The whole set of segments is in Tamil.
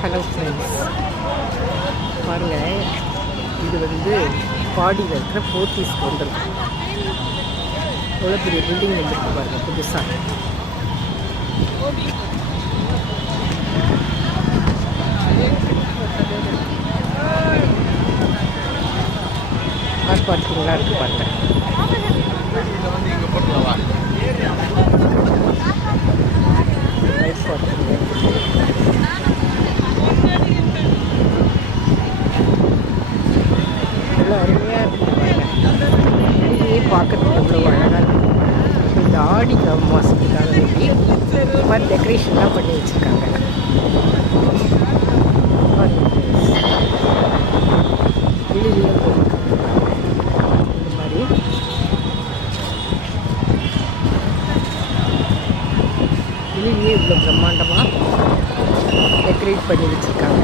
ஹலோ ஃப்ரெண்ட்ஸ், பாருங்கள், இது வந்து பாடியில் இருக்கிற போத்தீஸ்க்கு வந்துருக்கு. எவ்வளோ பெரிய பில்டிங் வந்துருக்கு பாருங்கள் புதுசாக. கார் பார்க்கிங்லாம் இருக்குது பாருங்கள். லைட் பார்க்கிங் எவ்வளோ அருமையாக இருக்குது. வெளியே பார்க்கறதுக்கு எவ்வளோ அழகாக இருக்குது. இந்த ஆடி மாதத்துக்காக வேண்டி இந்த மாதிரி டெக்கரேஷன்லாம் பண்ணி வச்சுருக்காங்க. வெளியே போட்டுருக்காங்க இந்த மாதிரி. வெளியே இவ்வளோ பிரம்மாண்டமாக டெக்கரேட் பண்ணி வச்சுருக்காங்க.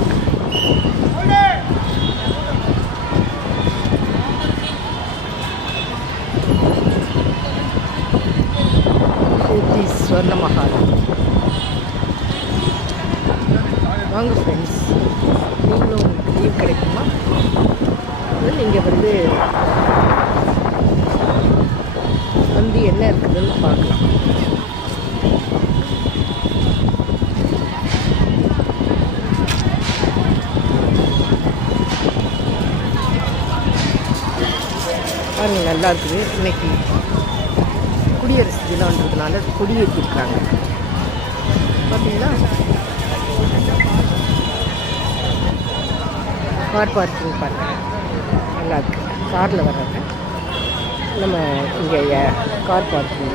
ஸ்வர்ண மஹால். வாங்க ஃப்ரெண்ட்ஸ், நீங்களும் உங்களுக்கு லீவ் கிடைக்குமா? நீங்கள் வந்து என்ன இருக்குதுன்னு பார்க்கலாம். பாருங்கள், நல்லா இருக்குது. இன்னைக்கு குடியரசு தினம்ன்றதுனால கொடியேற்றிருக்காங்க பார்த்தீங்களா. கார் பார்க்கிங் பாருங்கள், நல்லா இருக்குது. காரில் வர்றாங்க. நம்ம இங்கே கார் பார்க்கிங்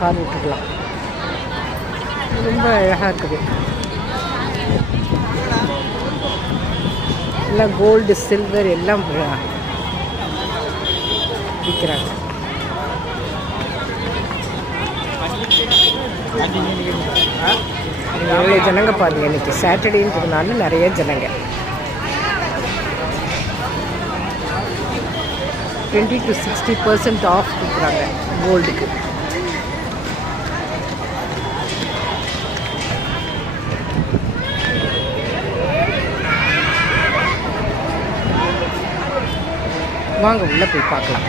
கார் விட்டுக்கலாம். ரொம்ப அழகாக இருக்குது. எல்லாம் கோல்டு சில்வர் எல்லாம் விற்கிறாங்க. எவ்வளோ ஜனங்க பாருங்க. இன்னைக்கு சாட்டர்டேன்றதுனால நிறைய ஜனங்க. 20 to 60% ஆஃப் கொடுக்குறாங்க கோல்டுக்கு. வாங்க உள்ளே போய் பார்க்கலாம்.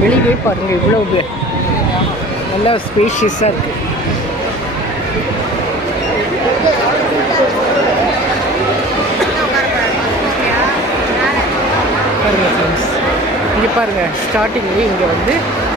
வெளியே பாருங்கள், இவ்வளோ நல்லா ஸ்பேஷியஸாக இருக்குது. பாருங்கள் ஃப்ரெண்ட்ஸ், இங்கே பாருங்கள், ஸ்டார்டிங்லேயே இங்கே வந்து